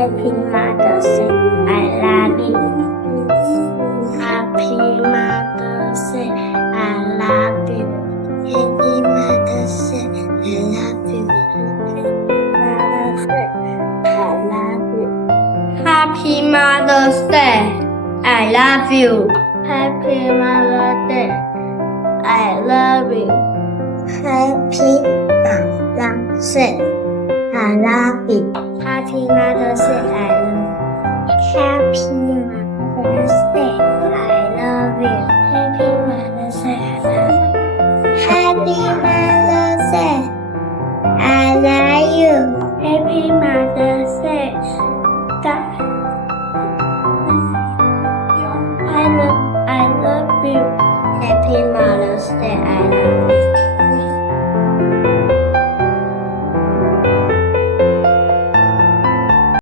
Happy Mother's Day, I love you. Happy Mother's Day, I love you. Happy Mother's Day, I love you. Happy Mother's Day, I love you. Happy Mother's Day, I love you. Happy Mother's Day, I love you. Happy Mother's Day, I love you. Happy Mother's Day, I love you. Happy Mother's Day, I love you. Happy Mother's Day, I love you. Happy Mother's Day.